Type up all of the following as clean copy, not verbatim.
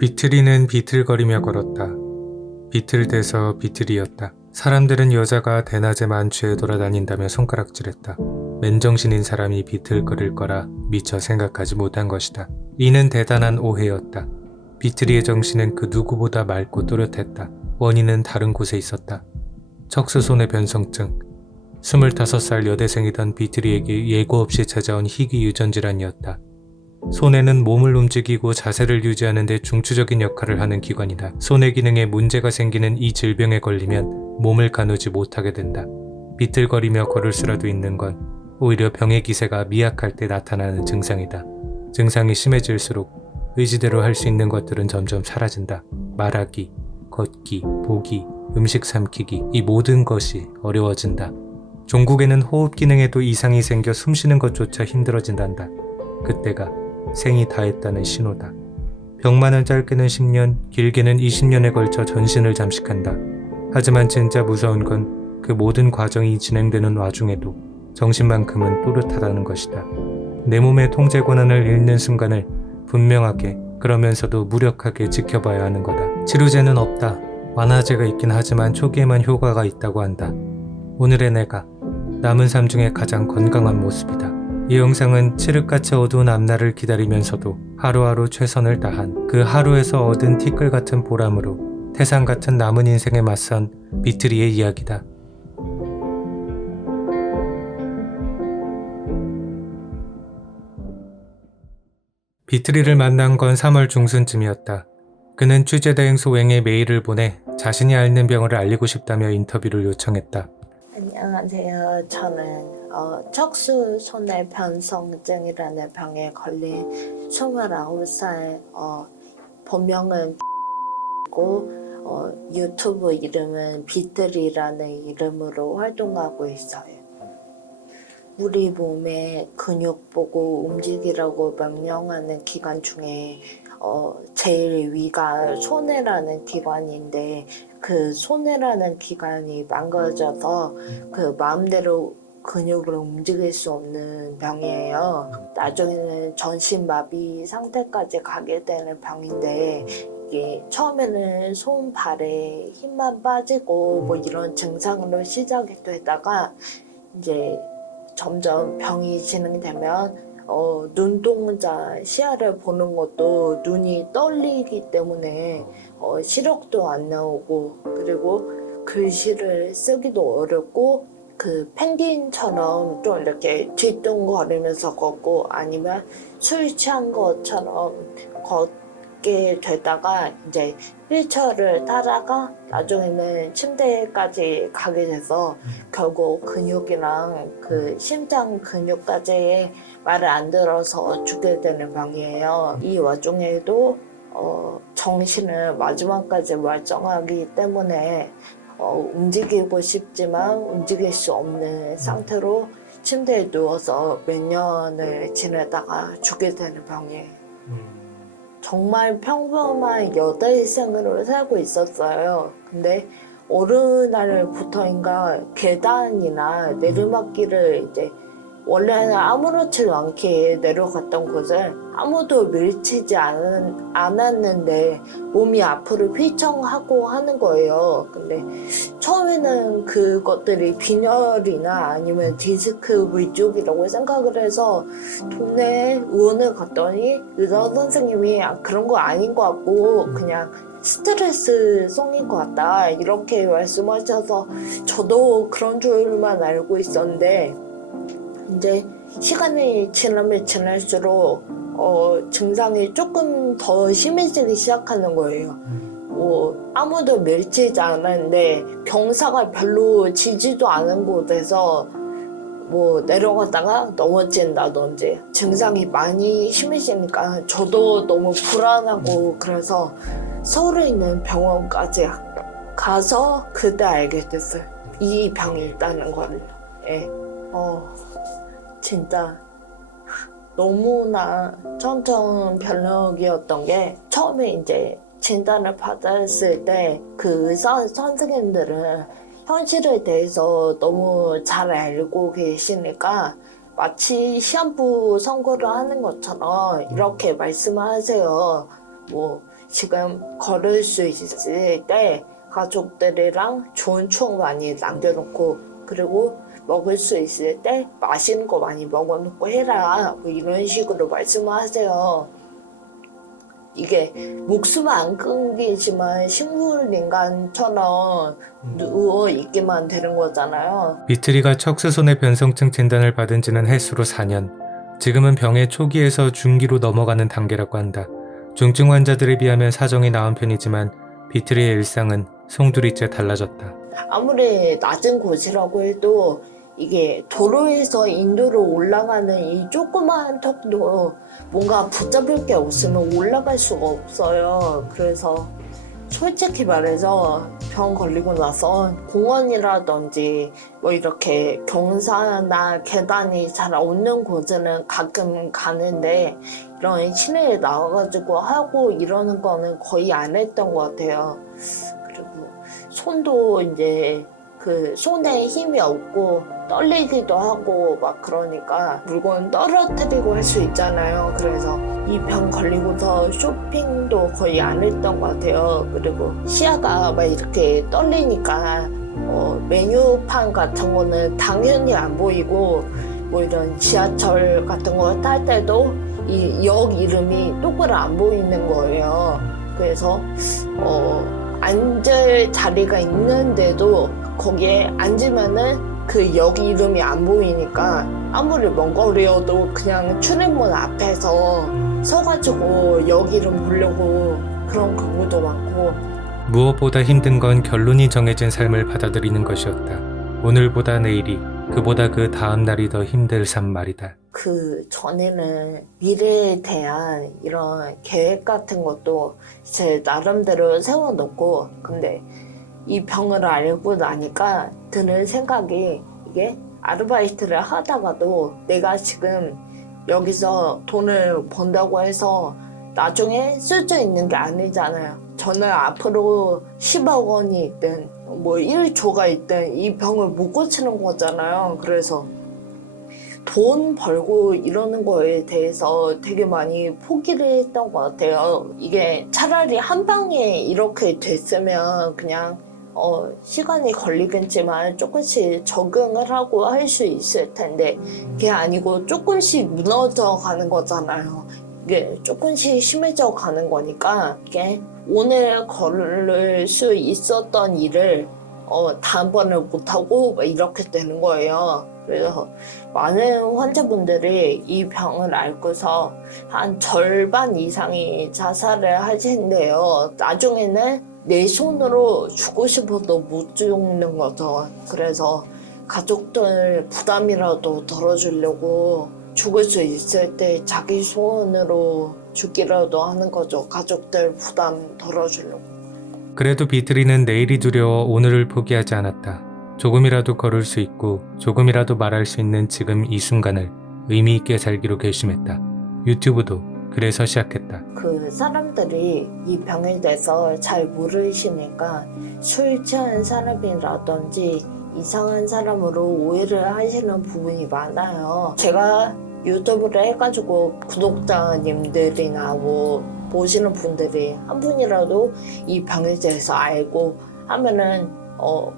비틀이는 비틀거리며 걸었다. 비틀대서 비틀이었다. 사람들은 여자가 대낮에 만취해 돌아다닌다며 손가락질했다. 맨정신인 사람이 비틀거릴 거라 미처 생각하지 못한 것이다. 이는 대단한 오해였다. 비틀이의 정신은 그 누구보다 맑고 또렷했다. 원인은 다른 곳에 있었다. 척수손의 변성증. 25살 여대생이던 비틀이에게 예고 없이 찾아온 희귀 유전질환이었다. 손에는 몸을 움직이고 자세를 유지하는 데 중추적인 역할을 하는 기관이다. 손의 기능에 문제가 생기는 이 질병에 걸리면 몸을 가누지 못하게 된다. 비틀거리며 걸을 수라도 있는 건 오히려 병의 기세가 미약할 때 나타나는 증상이다. 증상이 심해질수록 의지대로 할 수 있는 것들은 점점 사라진다. 말하기, 걷기, 보기, 음식 삼키기, 이 모든 것이 어려워진다. 종국에는 호흡 기능에도 이상이 생겨 숨쉬는 것조차 힘들어진단다. 그때가 생이 다했다는 신호다. 병만은 짧게는 10년, 길게는 20년에 걸쳐 전신을 잠식한다. 하지만 진짜 무서운 건 그 모든 과정이 진행되는 와중에도 정신만큼은 또렷하다는 것이다. 내 몸의 통제 권한을 잃는 순간을 분명하게 그러면서도 무력하게 지켜봐야 하는 거다. 치료제는 없다. 완화제가 있긴 하지만 초기에만 효과가 있다고 한다. 오늘의 내가 남은 삶 중에 가장 건강한 모습이다. 이 영상은 칠흑같이 어두운 앞날을 기다리면서도 하루하루 최선을 다한 그 하루에서 얻은 티끌 같은 보람으로 태산 같은 남은 인생에 맞선 비틀이의 이야기다. 비틀이를 만난 건 3월 중순쯤이었다. 그는 취재대행 소행에 메일을 보내 자신이 앓는 병을 알리고 싶다며 인터뷰를 요청했다. 안녕하세요. 저는 척수 손의 변성증이라는 병에 걸린 29살 본명은 고 유튜브 이름은 비틀이라는 이름으로 활동하고 있어요. 우리 몸의 근육 보고 움직이라고 명령하는 기관 중에 제일 위가 손해라는 기관인데 그 손해라는 기관이 망가져서 그 마음대로 근육을 움직일 수 없는 병이에요. 나중에는 전신마비 상태까지 가게 되는 병인데 이게 처음에는 손, 발에 힘만 빠지고 뭐 이런 증상으로 시작이 되다가 이제 점점 병이 진행되면 눈동자 시야를 보는 것도 눈이 떨리기 때문에 시력도 안 나오고 그리고 글씨를 쓰기도 어렵고 그 펭귄처럼 좀 이렇게 뒤뚱거리면서 걷고 아니면 술 취한 것처럼 걷게 되다가 이제 휠체어를 타다가 나중에는 침대까지 가게 돼서 결국 근육이랑 그 심장 근육까지 말을 안 들어서 죽게 되는 병이에요. 이 와중에도 정신을 마지막까지 멀쩡하기 때문에 움직이고 싶지만 움직일 수 없는 상태로 침대에 누워서 몇 년을 지내다가 죽게 되는 병이에요. 정말 평범한 여대생으로 살고 있었어요. 근데 어느 날부터인가 계단이나 내리막길을 이제 원래는 아무렇지도 않게 내려갔던 곳을 아무도 밀치지 않았는데 몸이 앞으로 휘청하고 하는 거예요. 근데 처음에는 그것들이 빈혈이나 아니면 디스크 위쪽이라고 생각을 해서 동네 의원을 갔더니 의사 선생님이 그런 거 아닌 것 같고 그냥 스트레스 성인 것 같다 이렇게 말씀하셔서 저도 그런 줄만 알고 있었는데 이제 시간이 지나면 지날수록 증상이 조금 더 심해지기 시작하는 거예요. 아무도 밀치지 않았는데 경사가 별로 지지도 않은 곳에서 내려가다가 넘어진다든지 증상이 많이 심해지니까 저도 너무 불안하고 그래서 서울에 있는 병원까지 가서 그때 알게 됐어요. 이 병이 있다는 걸. 예. 진짜 너무나 천천변력이었던 게 처음에 이제 진단을 받았을 때 그 의사 선생님들은 현실에 대해서 너무 잘 알고 계시니까 마치 시한부 선고를 하는 것처럼 이렇게 말씀을 하세요. 지금 걸을 수 있을 때 가족들이랑 좋은 추억 많이 남겨놓고 그리고 먹을 수 있을 때 맛있는 거 많이 먹어놓고 해라 뭐 이런 식으로 말씀을 하세요. 이게 목숨 안 끊기지만 식물 인간처럼 누워 있기만 되는 거잖아요. 비트리가 척수손의 변성증 진단을 받은 지는 해수로 4년. 지금은 병의 초기에서 중기로 넘어가는 단계라고 한다. 중증 환자들에 비하면 사정이 나은 편이지만 비트리의 일상은 송두리째 달라졌다. 아무리 낮은 곳이라고 해도 이게 도로에서 인도로 올라가는 이 조그마한 턱도 뭔가 붙잡을 게 없으면 올라갈 수가 없어요. 그래서 솔직히 말해서 병 걸리고 나서 공원이라든지 뭐 이렇게 경사나 계단이 잘 없는 곳에는 가끔 가는데 이런 시내에 나와가지고 하고 이러는 거는 거의 안 했던 것 같아요. 그리고 손도 이제 그 손에 힘이 없고 떨리기도 하고 막 그러니까 물건 떨어뜨리고 할 수 있잖아요. 그래서 이 병 걸리고서 쇼핑도 거의 안 했던 것 같아요. 그리고 시야가 막 이렇게 떨리니까 메뉴판 같은 거는 당연히 안 보이고 뭐 이런 지하철 같은 거 탈 때도 이 역 이름이 똑바로 안 보이는 거예요. 그래서 앉을 자리가 있는데도 거기에 앉으면은 그 역 이름이 안 보이니까 아무리 먼 거리여도 그냥 출입문 앞에서 서가지고 역 이름 보려고 그런 경우도 많고. 무엇보다 힘든 건 결론이 정해진 삶을 받아들이는 것이었다. 오늘보다 내일이, 그보다 그 다음 날이 더 힘들 삶 말이다. 그 전에는 미래에 대한 이런 계획 같은 것도 제 나름대로 세워놓고 근데 이 병을 알고 나니까 드는 생각이 이게 아르바이트를 하다가도 내가 지금 여기서 돈을 번다고 해서 나중에 쓸 수 있는 게 아니잖아요. 저는 앞으로 10억 원이 있든 뭐 1조가 있든 이 병을 못 고치는 거잖아요. 그래서 돈 벌고 이러는 거에 대해서 되게 많이 포기를 했던 것 같아요. 이게 차라리 한 방에 이렇게 됐으면 그냥 시간이 걸리겠지만 조금씩 적응을 하고 할 수 있을 텐데 그게 아니고 조금씩 무너져 가는 거잖아요. 이게 조금씩 심해져 가는 거니까 이게 오늘 걸을 수 있었던 일을 다음번에 못하고 이렇게 되는 거예요. 그래서 많은 환자분들이 이 병을 앓고서 한 절반 이상이 자살을 하신대요. 나중에는 내 손으로 죽고 싶어도 못 죽는 거죠. 그래서 가족들 부담이라도 덜어주려고 죽을 수 있을 때 자기 손으로 죽기라도 하는 거죠. 가족들 부담 덜어주려고. 그래도 비트리는 내일이 두려워 오늘을 포기하지 않았다. 조금이라도 걸을 수 있고 조금이라도 말할 수 있는 지금 이 순간을 의미 있게 살기로 결심했다. 유튜브도 그래서 시작했다. 그 사람들이 이 병에 대해서 잘 모르시니까 술 취한 사람이라든지 이상한 사람으로 오해를 하시는 부분이 많아요. 제가 유튜브를 해가지고 구독자님들이나 뭐 보시는 분들이 한 분이라도 이 병에 대해서 알고 하면은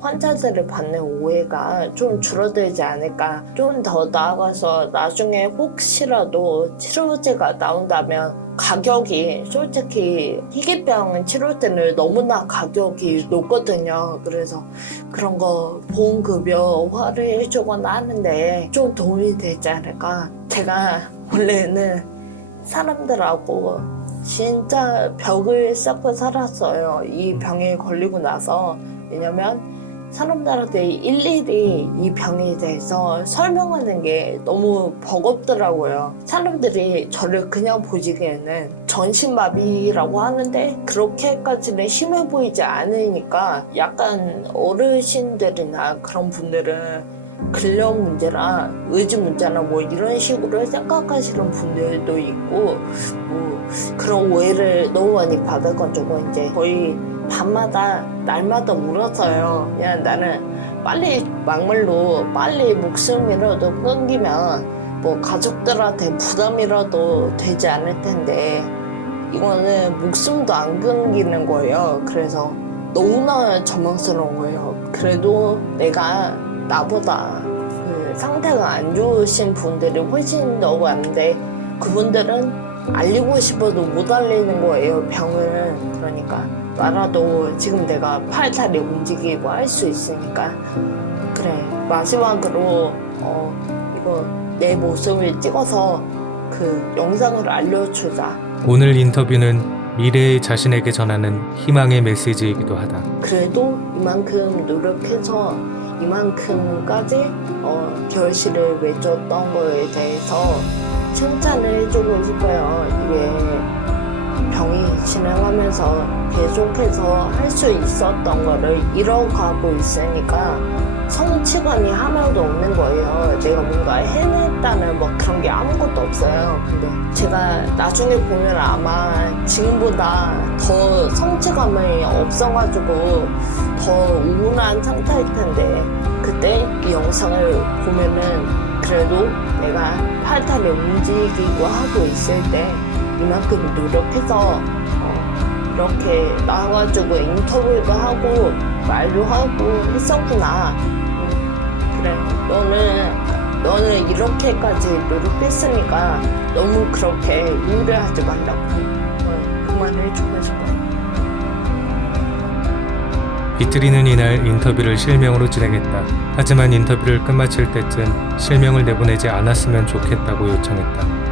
환자들을 받는 오해가 좀 줄어들지 않을까. 좀 더 나아가서 나중에 혹시라도 치료제가 나온다면 가격이 솔직히 희귀병 치료 때는 너무나 가격이 높거든요. 그래서 그런 거 보험급여화를 해주거나 하는데 좀 도움이 되지 않을까. 제가 원래는 사람들하고 진짜 벽을 쌓고 살았어요. 이 병에 걸리고 나서. 왜냐면 사람들한테 일일이 이 병에 대해서 설명하는 게 너무 버겁더라고요. 사람들이 저를 그냥 보시기에는 전신마비라고 하는데 그렇게까지는 심해 보이지 않으니까 약간 어르신들이나 그런 분들은 근력 문제나 의지 문제나 뭐 이런 식으로 생각하시는 분들도 있고 뭐 그런 오해를 너무 많이 받아가지고 이제 거의 밤마다 날마다 울었어요. 그냥 나는 빨리 막말로 빨리 목숨이라도 끊기면 뭐 가족들한테 부담이라도 되지 않을 텐데 이거는 목숨도 안 끊기는 거예요. 그래서 너무나 절망스러운 거예요. 그래도 내가 나보다 그 상태가 안 좋으신 분들이 훨씬 더 많은데 그분들은 알리고 싶어도 못 알리는 거예요, 병을. 그러니까 나라도 지금 내가 팔다리 움직이고 할 수 있으니까 그래, 마지막으로 이거 내 모습을 찍어서 그 영상을 알려주자. 오늘 인터뷰는 미래의 자신에게 전하는 희망의 메시지이기도 하다. 그래도 이만큼 노력해서 이만큼까지 결실을 맺었던 거에 대해서 칭찬을 해주고 싶어요. 이게 병이 진행하면서 계속해서 할 수 있었던 거를 잃어가고 있으니까 성취감이 하나도 없는 거예요. 내가 뭔가 해냈다는 뭐 그런 게 아무것도 없어요. 근데 제가 나중에 보면 아마 지금보다 더 성취감이 없어가지고 더 우울한 상태일 텐데 그때 이 영상을 보면은 그래도 내가 팔다리 움직이고 하고 있을 때 이만큼 노력해서 이렇게 나와가지고 인터뷰도 하고 말도 하고 했었구나. 그래, 너는 이렇게까지 노력했으니까 너무 그렇게 우울해하지 말라고 그 말을 해주고 싶어요. 비트리는 이날 인터뷰를 실명으로 진행했다. 하지만 인터뷰를 끝마칠 때쯤 실명을 내보내지 않았으면 좋겠다고 요청했다.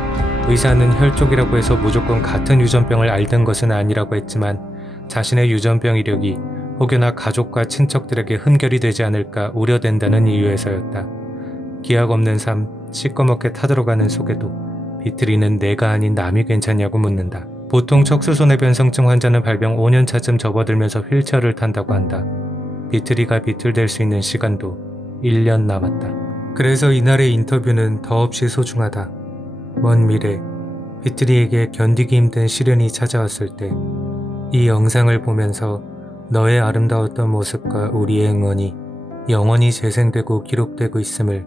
의사는 혈족이라고 해서 무조건 같은 유전병을 앓는 것은 아니라고 했지만 자신의 유전병 이력이 혹여나 가족과 친척들에게 흠결이 되지 않을까 우려된다는 이유에서였다. 기약 없는 삶, 시꺼멓게 타들어가는 속에도 비트리는 내가 아닌 남이 괜찮냐고 묻는다. 보통 척수손해변성증 환자는 발병 5년차쯤 접어들면서 휠체어를 탄다고 한다. 비트리가 비틀댈 수 있는 시간도 1년 남았다. 그래서 이날의 인터뷰는 더없이 소중하다. 먼 미래, 비트리에게 견디기 힘든 시련이 찾아왔을 때 이 영상을 보면서 너의 아름다웠던 모습과 우리의 응원이 영원히 재생되고 기록되고 있음을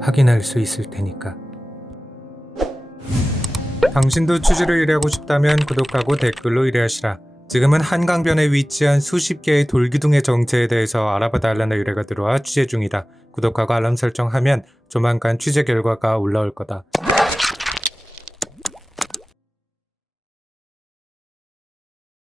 확인할 수 있을 테니까. 당신도 취지로 일하고 싶다면 구독하고 댓글로 의뢰하시라. 지금은 한강변에 위치한 수십 개의 돌기둥의 정체에 대해서 알아봐달라는 의뢰가 들어와 취재 중이다. 구독하고 알람 설정하면 조만간 취재 결과가 올라올 거다.